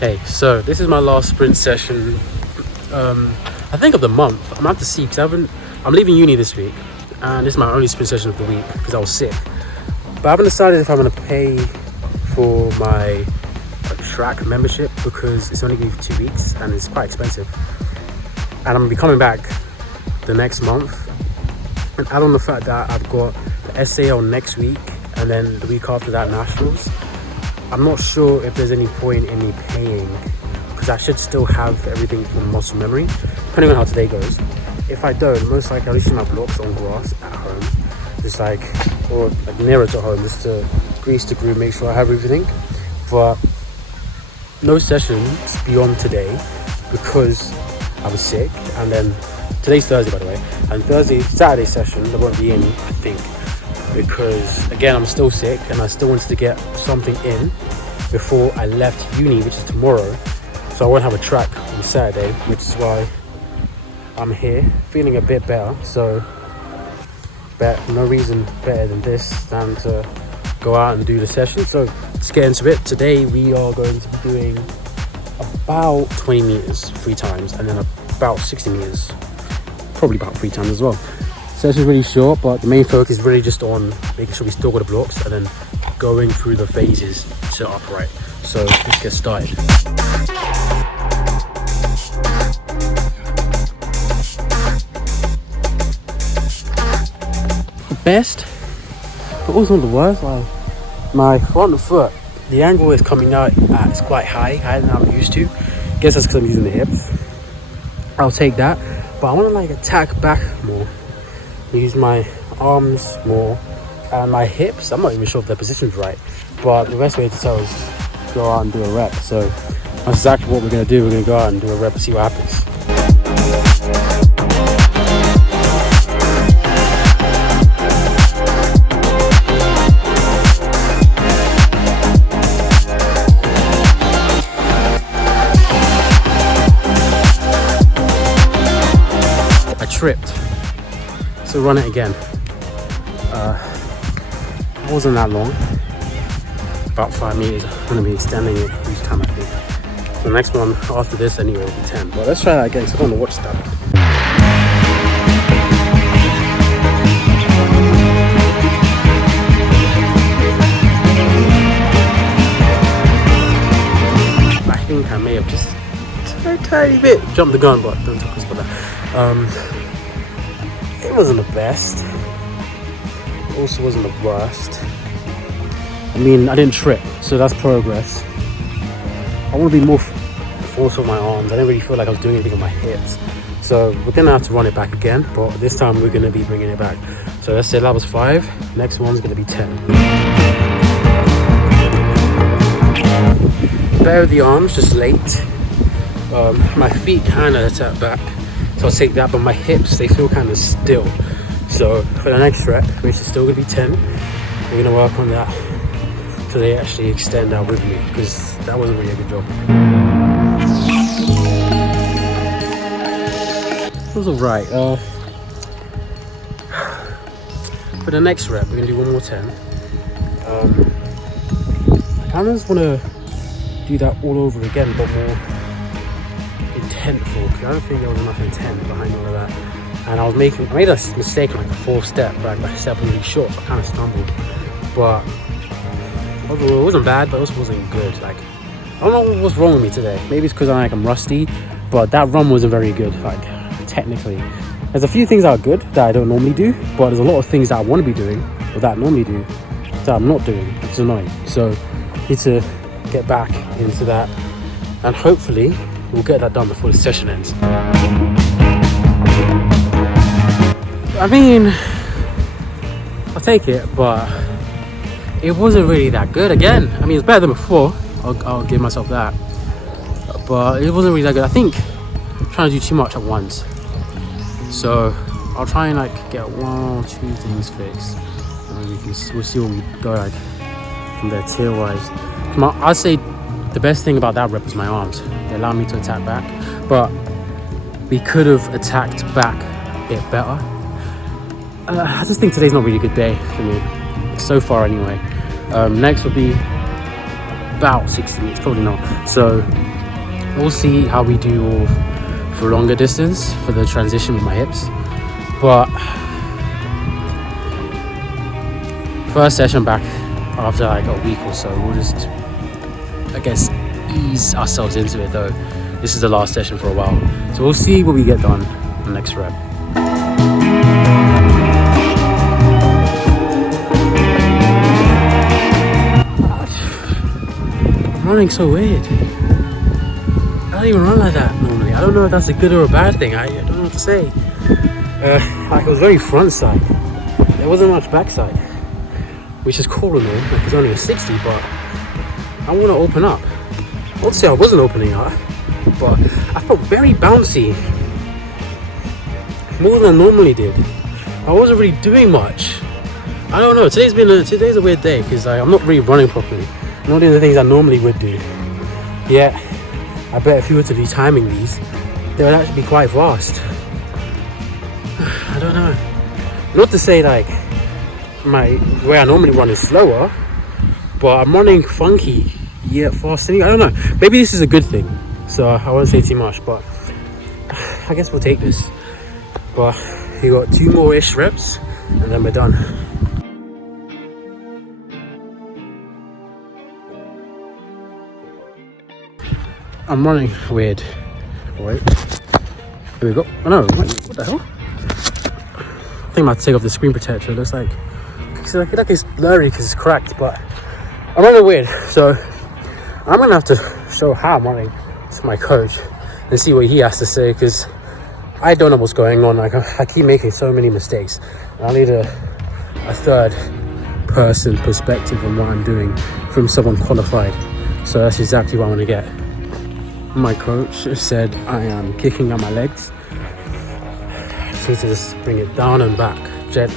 Hey, so this is my last sprint session, I think of the month. I'm gonna have to see, because I'm leaving uni this week, and this is my only sprint session of the week because I was sick. But I haven't decided if I'm gonna pay for my track membership, because it's only gonna be for 2 weeks and it's quite expensive. And I'm gonna be coming back the next month, and add on the fact that I've got the SAL next week, and then the week after that nationals. I'm not sure if there's any point in me paying, because I should still have everything from muscle memory, depending on how today goes. If I don't, most likely I'll just use my blocks on grass at home, just or nearer to home, just to grease the groove, make sure I have everything. But no sessions beyond today, because I was sick. And then today's Thursday, by the way, and Saturday session there won't be any, I think, because again I'm still sick and I still wanted to get something in before I left uni, which is tomorrow. So I won't have a track on Saturday, which is why I'm here feeling a bit better. So no reason better than this than to go out and do the session. So let's get into it. Today we are going to be doing about 20 meters 3 times, and then about 60 meters probably about 3 times as well. Session is really short, but the main focus is really just on making sure we still got the blocks and then going through the phases to upright. So let's get started. The best, but also not the worst. Like my front foot, the angle is coming out it's quite higher than I'm used to. Guess that's because I'm using the hips. I'll take that, but I want to attack back more. Use my arms more and my hips. I'm not even sure if their position's right, but the best way to tell is go out and do a rep. So that's exactly what we're going to do. We're going to go out and do a rep and see what happens. I tripped. So run it again. It wasn't that long, about 5 meters. I'm going to be extending it each time I think. The next one after this anyway will be 10, but let's try that again because I don't want to watch that. I think I may have just a tiny bit jumped the gun, but don't talk about that. It wasn't the best. It also wasn't the worst. I mean, I didn't trip, so that's progress. I want to be more forceful with my arms. I didn't really feel like I was doing anything on my hips. So we're going to have to run it back again, but this time we're going to be bringing it back. So let's say that was 5. Next one's going to be 10. Better with the arms, just late. My feet kind of tap back. So I'll take that, but my hips, they feel kind of still. So for the next rep, which is still going to be 10, we're going to work on that so they actually extend out with me, because that wasn't really a good job. It was alright. For the next rep, we're going to do one more 10. I kind of just want to do that all over again, but more intentful, because I don't think there was enough intent behind all of that. And I made a mistake on the 4th step, right? My step was really short, so I kind of stumbled. But overall, it wasn't bad, but it also wasn't good. I don't know what's wrong with me today. Maybe it's because I'm rusty, but that run wasn't very good, technically. There's a few things that are good that I don't normally do, but there's a lot of things that I want to be doing, or that I normally do, that I'm not doing. It's annoying. So I need to get back into that, and hopefully we'll get that done before the session ends. I mean, I'll take it, but it wasn't really that good. Again, I mean, it's better than before. I'll give myself that, but it wasn't really that good. I think I'm trying to do too much at once, so I'll try and get 1 or 2 things fixed, and then we'll see where we go from there tier wise. I'd say the best thing about that rep is my arms. They allow me to attack back, but we could have attacked back a bit better. I just think today's not really a good day for me, so far anyway. Next will be about 60 minutes, probably not. So We'll see how we do for longer distance for the transition with my hips. But first session back after like a week or so, we'll just, I guess, ease ourselves into it though. This is the last session for a while. So we'll see what we get done on the next rep. I'm running so weird. I don't even run like that normally. I don't know if that's a good or a bad thing. I don't know what to say. Like, it was very front side. There wasn't much backside, which is cool and all. Like, it's only a 60, but I want to open up. I would say I wasn't opening up, but I felt very bouncy, more than I normally did. I wasn't really doing much. I don't know. Today's a weird day because I'm not really running properly. I'm not doing the things I normally would do. Yeah, I bet if you were to be timing these, they would actually be quite fast. I don't know. Not to say like my way I normally run is slower, but I'm running funky yet fast. I don't know. Maybe this is a good thing, so I won't say too much. But I guess we'll take this. But you got 2 more ish reps, and then we're done. I'm running weird. Wait. Here we go. Oh no, wait, what the hell? I think I'm about to take off the screen protector. It looks like it's blurry because it's cracked, but I'm running weird. So I'm gonna have to show how I'm running to my coach and see what he has to say, because I don't know what's going on. Like, I keep making so many mistakes. I need a third person perspective on what I'm doing from someone qualified. So that's exactly what I want to get. My coach said I am kicking out my legs. I just need to just bring it down and back.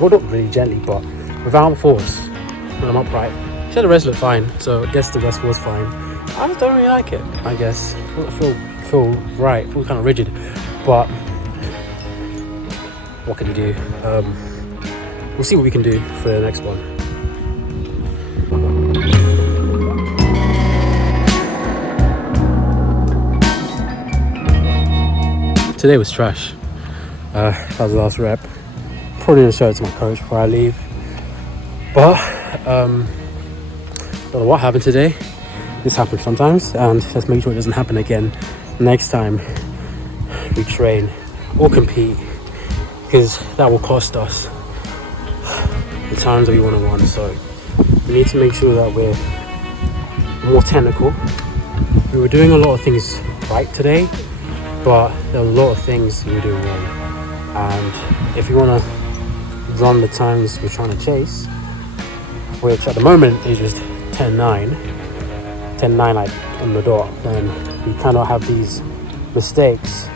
Well, not really gently, but without force when I'm upright. She said the rest looked fine, so I guess the rest was fine. I just don't really like it, I guess. I feel right, feel kind of rigid, but what can you do? We'll see what we can do for the next one. Today was trash. That was the last rep. Probably gonna show it to my coach before I leave. But don't know what happened today. This happens sometimes, and let's make sure it doesn't happen again next time we train or compete, because that will cost us the times that we want to run. So we need to make sure that we're more technical. We were doing a lot of things right today, but there are a lot of things we were doing wrong. And if you want to run the times we're trying to chase, which at the moment is just 10:9 like on the dot, then we cannot have these mistakes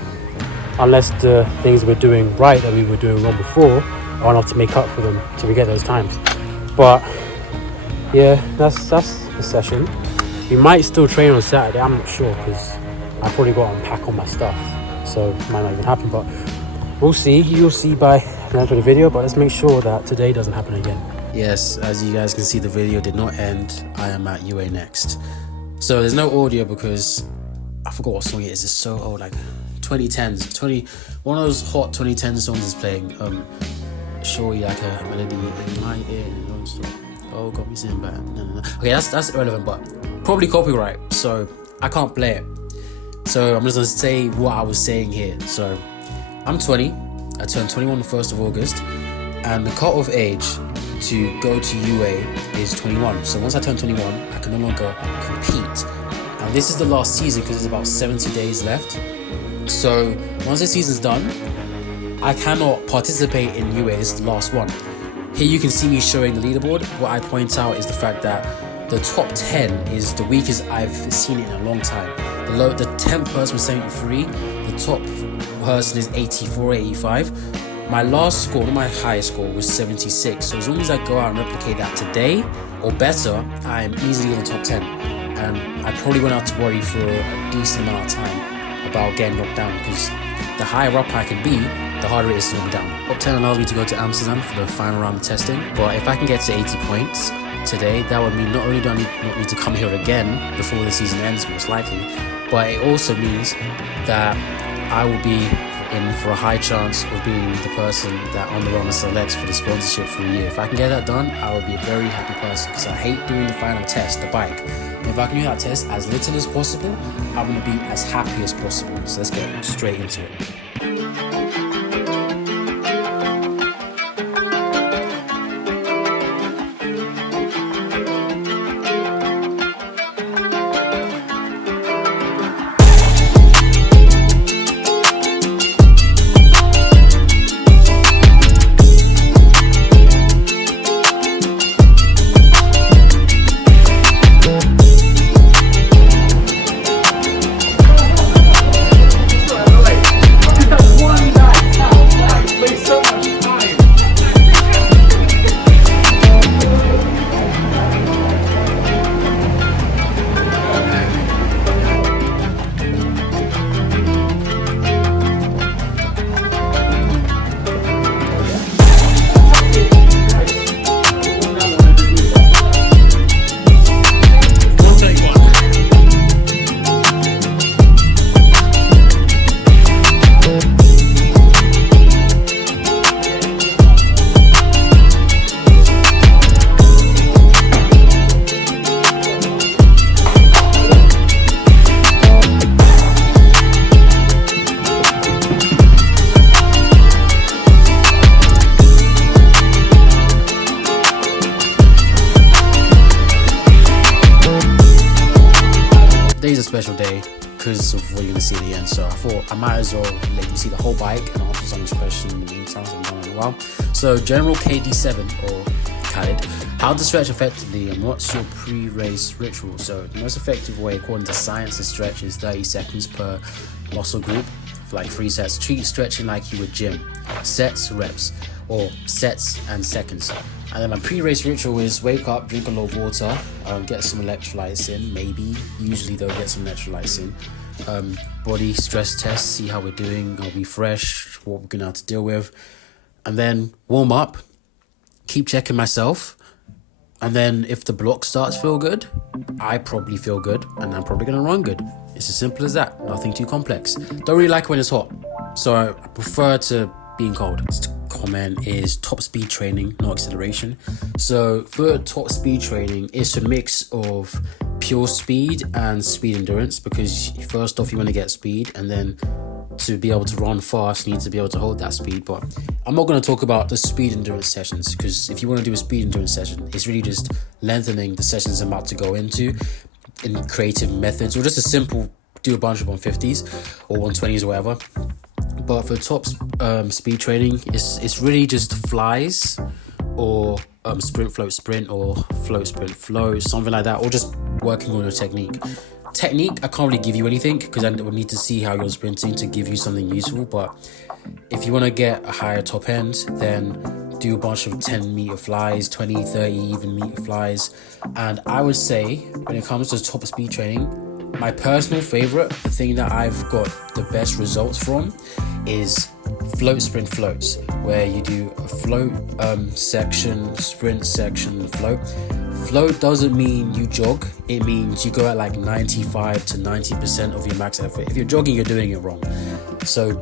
unless the things we're doing right that we were doing wrong before are enough to make up for them till we get those times. But yeah, that's the session. We might still train on Saturday, I'm not sure, because I've probably got to unpack all my stuff, so it might not even happen, but we'll see. You'll see by the end of the video, but let's make sure that today doesn't happen again. Yes, as you guys can see, the video did not end. I am at UA Next. So there's no audio because I forgot what song it is. It's so old, like 2010s. One of those hot 2010 songs is playing. Surely like a melody in my ear. Oh, got me singing bad. No. Okay, that's irrelevant, but probably copyright, so I can't play it. So I'm just gonna say what I was saying here. So I'm 20. I turned 21 on the 1st of August, and the cutoff age to go to UA is 21. So once I turn 21, I can no longer compete. And this is the last season because there's about 70 days left. So once the season's done, I cannot participate in UA. This is the last one. Here you can see me showing the leaderboard. What I point out is the fact that the top 10 is the weakest I've seen it in a long time. The 10th person was 73. The top person is 84, 85. My last score, not my highest score, was 76. So as long as I go out and replicate that today or better, I am easily in the top 10. And I probably won't have to worry for a decent amount of time about getting knocked down, because the higher up I can be, the harder it is to knock me down. Top 10 allows me to go to Amsterdam for the final round of testing. But if I can get to 80 points today, that would mean not only do I not need to come here again before the season ends, most likely, but it also means that I will be in for a high chance of being the person that Under Armour selects for the sponsorship for a year. If I can get that done, I will be a very happy person, because I hate doing the final test, the bike. And if I can do that test as little as possible, I'm going to be as happy as possible. So let's get straight into it. Today's a special day because of what you're going to see at the end, so I thought I might as well let you see the whole bike and answer someone's question in the meantime, so I'm done in a while. So General KD7 or Khaled, how to stretch effectively and what's your pre-race ritual? So the most effective way according to science to stretch is 30 seconds per muscle group for like 3 sets. Treat stretching like you would gym. Sets, reps, or sets and seconds. And then my pre-race ritual is wake up, drink a lot of water, get some electrolytes in, maybe, usually though, get some electrolytes in. Body stress test, see how we're doing, are we fresh, what we're gonna have to deal with. And then warm up, keep checking myself. And then if the block starts feel good, I probably feel good and I'm probably gonna run good. It's as simple as that, nothing too complex. Don't really like it when it's hot, so I prefer to being cold. Comment is top speed training, not acceleration. So for top speed training, it's a mix of pure speed and speed endurance, because first off you want to get speed, and then to be able to run fast you need to be able to hold that speed. But I'm not going to talk about the speed endurance sessions, because if you want to do a speed endurance session, it's really just lengthening the sessions I'm about to go into in creative methods, or just a simple do a bunch of 150s or 120s or whatever. But for top speed training, it's really just flies or sprint float sprint or float sprint flow, something like that, or just working on your technique. I can't really give you anything because I would need to see how you're sprinting to give you something useful. But if you want to get a higher top end, then do a bunch of 10 meter flies, 20, 30 even meter flies. And I would say when it comes to top speed training, my personal favorite, the thing that I've got the best results from, is float sprint floats, where you do a float section, sprint section, float. Float doesn't mean you jog, it means you go at like 95 to 90% of your max effort. If you're jogging, you're doing it wrong. So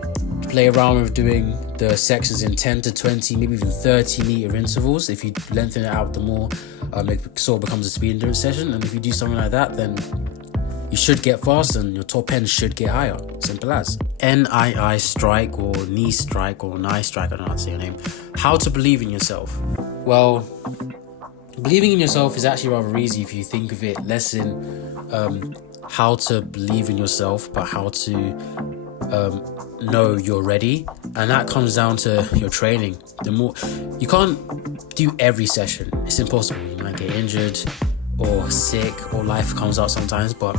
play around with doing the sections in 10 to 20, maybe even 30 meter intervals. If you lengthen it out, the more it sort of becomes a speed endurance session. And if you do something like that, then you should get faster and your top end should get higher. Simple as. NII strike or knee strike or knee strike, I don't know how to say your name. How to believe in yourself. Well, believing in yourself is actually rather easy if you think of it less in how to believe in yourself, but how to know you're ready. And that comes down to your training. The more you can't do every session, it's impossible. You might get injured or sick, or life comes out sometimes. But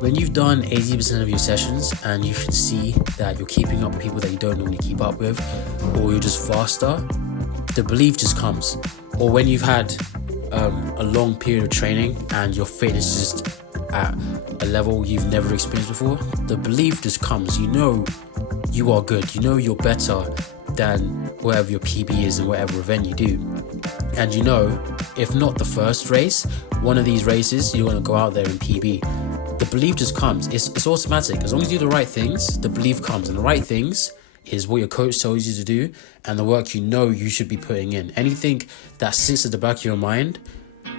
when you've done 80% of your sessions and you can see that you're keeping up with people that you don't normally keep up with, or you're just faster, the belief just comes. Or when you've had a long period of training and your fitness is just at a level you've never experienced before, the belief just comes. You know you are good, you know you're better than whatever your PB is in whatever event you do. And you know, if not the first race, one of these races, you're going to go out there in PB. the belief just comes. It's automatic. As long as you do the right things, the belief comes. And the right things is what your coach tells you to do and the work you know you should be putting in. Anything that sits at the back of your mind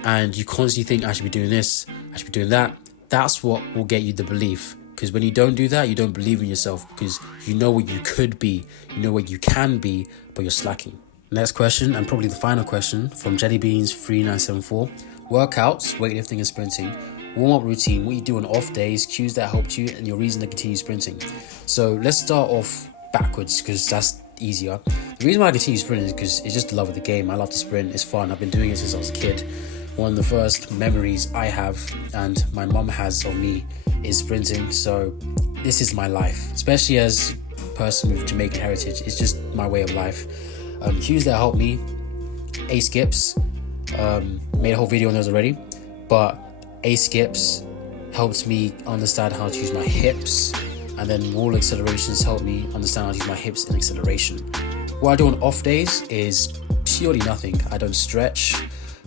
and you constantly think, I should be doing this, I should be doing that, that's what will get you the belief. Because when you don't do that, you don't believe in yourself, because you know what you could be, you know what you can be, but you're slacking. Next question, and probably the final question, from Jellybeans3974. Workouts, weightlifting and sprinting. Warm-up routine, what you do on off days, cues that helped you, and your reason to continue sprinting. So let's start off backwards, because that's easier. The reason why I continue sprinting is because it's just the love of the game. I love to sprint, it's fun. I've been doing it since I was a kid. One of the first memories I have and my mum has of me is sprinting. So this is my life, especially as a person with Jamaican heritage. It's just my way of life. Cues that helped me, A skips, made a whole video on those already, but A skips helped me understand how to use my hips, and then wall accelerations helped me understand how to use my hips in acceleration. What I do on off days is purely nothing. I don't stretch.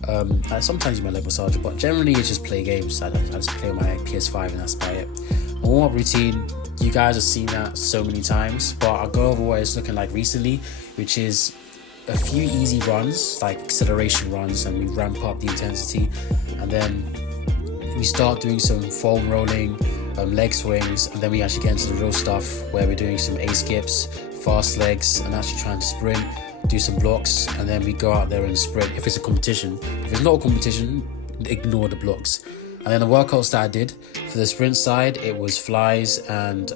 I sometimes use my leg massager, but generally it's just play games. I just play on my PS5 and that's about it. My warm-up routine, you guys have seen that so many times, but I'll go over what it's looking like recently, which is a few easy runs, like acceleration runs, and we ramp up the intensity, and then we start doing some foam rolling, leg swings, and then we actually get into the real stuff where we're doing some A skips, fast legs, and actually trying to sprint, do some blocks, and then we go out there and sprint if it's a competition. If it's not a competition, ignore the blocks. And then the workouts that I did for the sprint side, it was flies and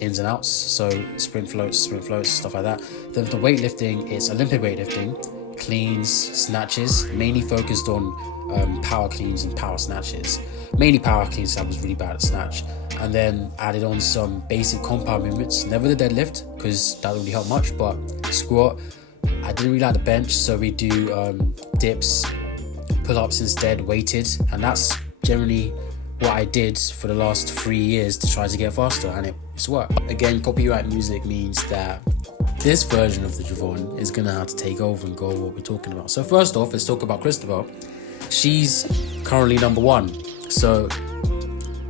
ins and outs, so sprint floats, stuff like that. Then for the weightlifting, it's Olympic weightlifting, cleans, snatches, mainly focused on power cleans and power snatches. Mainly power cleans, I was really bad at snatch. And then added on some basic compound movements, never the deadlift, because that really helped much, but squat. I didn't really like the bench, so we do dips, pull-ups instead, weighted, and that's generally what I did for the last 3 years to try to get faster, and it's worked. Again, copyright music means that this version of the Jevon is gonna have to take over and go over what we're talking about. So first off, let's talk about Christabel. She's currently number 1, so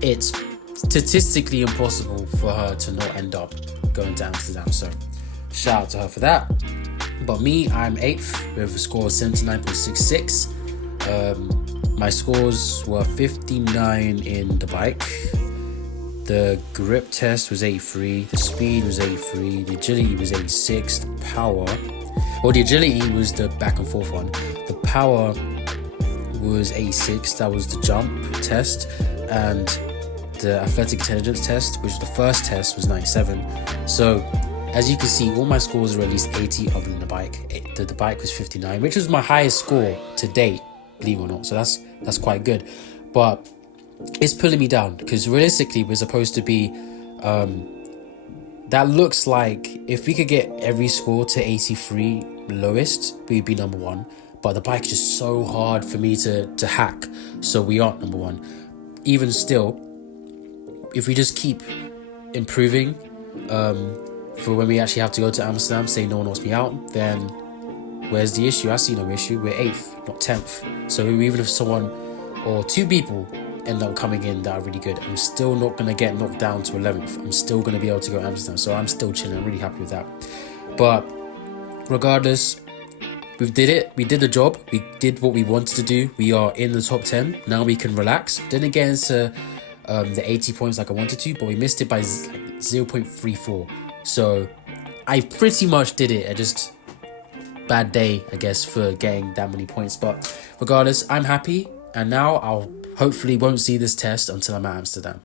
it's statistically impossible for her to not end up going to Amsterdam, so shout out to her for that. But me, I'm 8th with a score of 79.66. My scores were 59 in the bike. The grip test was 83. The speed was 83. The agility was 86. The power, well, the agility was the back and forth one. The power was 86. That was the jump test. And the athletic intelligence test, which the first test was 97. So as you can see, all my scores are at least 80 other than the bike. The bike was 59, which was my highest score to date, believe it or not. So that's quite good. But it's pulling me down, because realistically we're supposed to be that looks like if we could get every score to 83 lowest, we'd be number 1. But the bike is just so hard for me to hack, so we aren't number 1. Even still, if we just keep improving for when we actually have to go to Amsterdam, say no one knocks me out, then where's the issue? I see no issue. We're 8th, not 10th. So even if someone or 2 people end up coming in that are really good, I'm still not going to get knocked down to 11th. I'm still going to be able to go to Amsterdam. So I'm still chilling. I'm really happy with that. But regardless, we did it. We did the job. We did what we wanted to do. We are in the top 10. Now we can relax. Didn't get into the 80 points like I wanted to, but we missed it by 0.34. So I pretty much did it. I just bad day, I guess, for getting that many points. But regardless, I'm happy. And now I'll hopefully won't see this test until I'm at Amsterdam.